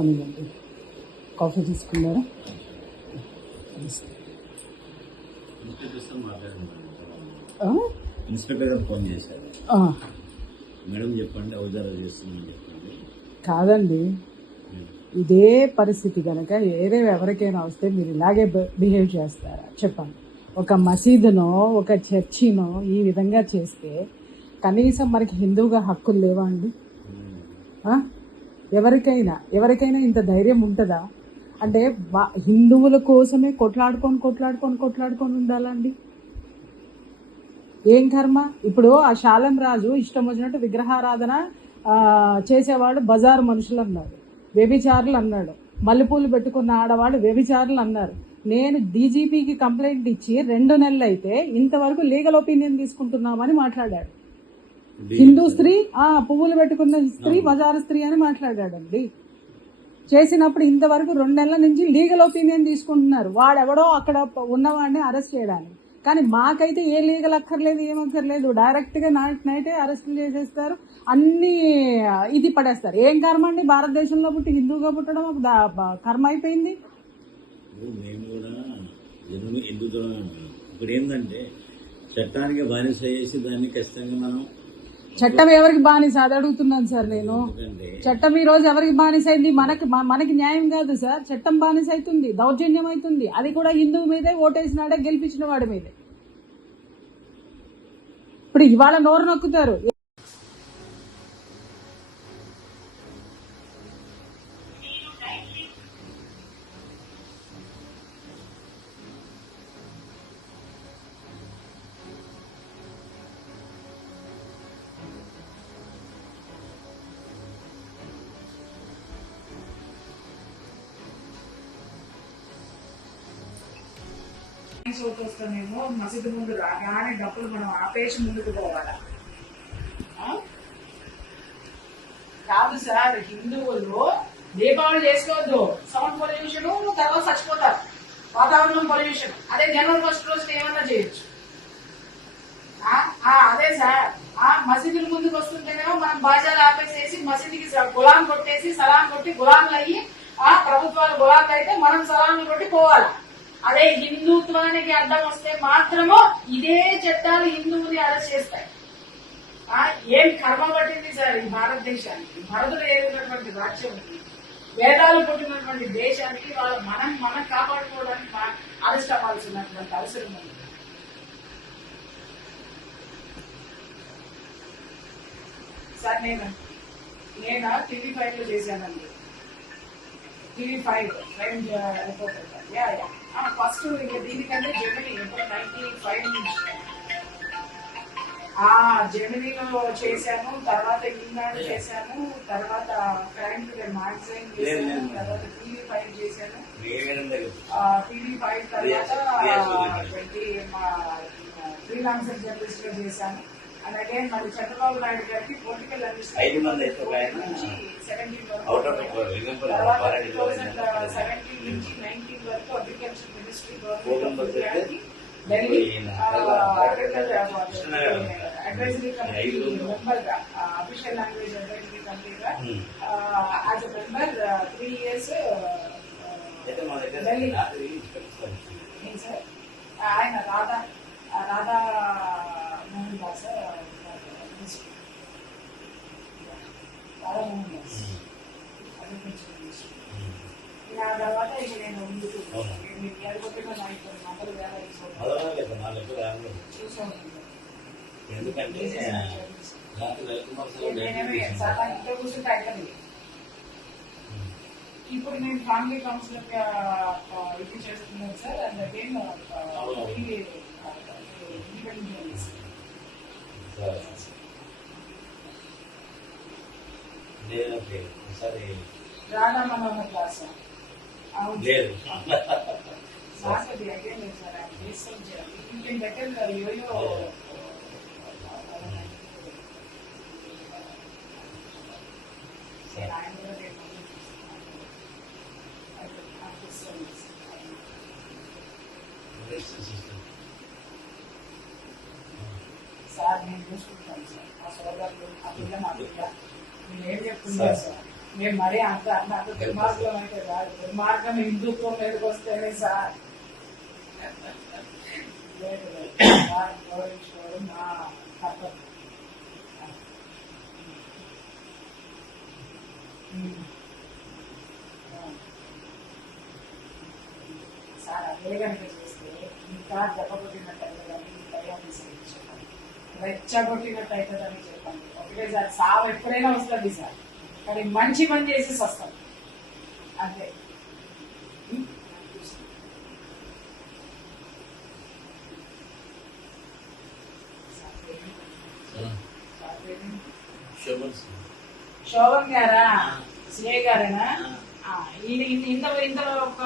Morning అండి. Coffee తీసుకున్నారా? Inspector phone చేశారు. మేడం చెప్పండి, అవజారా చేస్తున్నాను చెప్పండి. కాదండి, ఇదే పరిస్థితి కనుక ఎవరికైనా వస్తే మీరు ఇలాగే బిహేవ్ చేస్తారా చెప్పండి? ఒక మసీదునో ఒక చర్చినో ఈ విధంగా చేస్తే కనీసం మనకి హిందువుగా హక్కులు లేవా అండి? ఎవరికైనా ఇంత ధైర్యం ఉంటుందా? అంటే హిందువుల కోసమే కొట్లాడుకొని ఉండాలండి. ఏం కర్మ? ఇప్పుడు ఆ శాలం రాజు ఇష్టం వచ్చినట్టు విగ్రహారాధన చేసేవాడు బజారు మనుషులు అన్నాడు, వ్యభిచారులు అన్నాడు, మల్లెపూలు పెట్టుకున్న ఆడవాళ్ళు వ్యభిచారులు అన్నారు. నేను డీజీపీకి కంప్లైంట్ ఇచ్చి 2 నెలలు అయితే ఇంతవరకు లీగల్ ఒపీనియన్ తీసుకుంటున్నామని మాట్లాడాడు. హిందూ స్త్రీ పువ్వులు పెట్టుకున్న స్త్రీ బజారు స్త్రీ అని మాట్లాడాడండి. చేసినప్పుడు ఇంతవరకు 2 నెలల నుంచి లీగల్ ఒపీనియన్ తీసుకుంటున్నారు. వాడెవడో అక్కడ ఉన్నవాడిని అరెస్ట్ చేయడానికి. కానీ మాకైతే ఏ లీగల్ అక్కర్లేదు, ఏమక్కర్లేదు. డైరెక్ట్గా నైటే అరెస్టులు చేసేస్తారు, అన్ని ఇది పడేస్తారు. ఏం కర్మ అండి? భారతదేశంలో పుట్టి హిందూగా పుట్టడం ఒక కర్మ అయిపోయింది. ఇప్పుడు ఏంటంటే చట్టానికి బానిస చేసి దాన్ని ఖచ్చితంగా మనం చట్టం ఎవరికి బానిస అది అడుగుతున్నాను సార్ నేను. చట్టం ఈ రోజు ఎవరికి బానిస అయింది? మనకి న్యాయం కాదు సార్. చట్టం బానిస అవుతుంది, దౌర్జన్యం అవుతుంది. అది కూడా హిందువు మీదే, ఓటేసినాడే గెలిపించిన వాడి మీదే. ఇప్పుడు ఇవాళ నోరు నొక్కుతారు. వస్తామేమో మసీదు ముందు రాగానే డబ్బులు మనం ఆపేసి ముందుకు పోవాలా? కాదు సార్, హిందువులు దీపావళి చేసుకోవద్దు. సౌండ్ పొల్యూషన్, తర్వాత చచ్చిపోతారు. వాతావరణం పొల్యూషన్. అదే జనవరి 1 రోజున ఏమన్నా చేయొచ్చు. అదే సార్, మసీదుల ముందుకు వస్తుంటేనేమో మనం బాజాలు ఆపేసేసి మసీదుకి గులాం కొట్టేసి సలాం కొట్టి గులాంలు అయ్యి ప్రభుత్వాలు గులాంలు అయితే మనం సలాంలు కొట్టి పోవాలి. అదే హిందుత్వానికి అడ్డం వస్తే మాత్రము ఇదే చట్టాలు హిందువుని అరెస్ట్ చేస్తాయి. ఏం కర్మ పట్టింది సార్ ఈ భారతదేశానికి? భరతుడు ఏదైనటువంటి రాజ్యం, వేదాలు పుట్టినటువంటి దేశానికి మనం కాపాడుకోవడానికి అరెస్ట్ అవ్వాల్సినటువంటి అవసరం ఉంది. సార్ నేను TV5 లో చేశానండి. TV5 reporter. ఫస్ట్ దీనికంటే జెమినీ 95 నుంచి జెమినీలో చేశాను, తర్వాత ఈనాడు చేశాను, తర్వాత క్రైమ్ టుడే మ్యాగజైన్ చేశాను, తర్వాత TV5 చేశాను. TV5 తర్వాత ఫ్రీలాన్సర్ జర్నలిస్ట్ గా చేశాను. అండ్ అగైన్ మరి చంద్రబాబు నాయుడు గారికి పొలిటికల్ అడ్మినిస్ట్రేషన్ 17 నుంచి 19 వరకు agriculture ministry government Delhi advisory committee member గా, అఫీషియల్ లాంగ్వేజ్ అడ్వైజరీ కమిటీగా as a member 3 years Delhi. Sir ఆయన రాధా మోహన్ దాస్, తర్వాత ఇక నేను ఇప్పుడు నేను ఫ్యామిలీ కౌన్సిలర్ గా ఇది చేస్తున్నాను sir. And again Radha Manohar class లేదు సార్. బెటర్ యోయో సార్ నేను చూసుకుంటాను సార్. ఆ సోదరులు ఆ పిల్ల నా పిల్ల నేను ఏం చెప్తున్నాను సార్. మేము మరీ అంత దుర్మార్గం అయితే కాదు. దుర్మార్గం హిందుత్వం మీదకి వస్తేనే సార్ లేదు, లేదు. వారిని గౌరవించుకోవడం మా కర్తవ్యం. సార్ అదే కనుక చేస్తే ఇంకా దెబ్బకొట్టినట్టు అవుతుందని దయ్యాన్ని చెప్పండి, రెచ్చగొట్టినట్టు అవుతుందని చెప్పండి. ఒకటేసారి సావు ఎప్పుడైనా వస్తుంది సార్, కానీ మంచి పని చేసేసి వస్తాం అంతే. శోభన్ గారా, సిఐ గారేనా? ఇందులో ఒక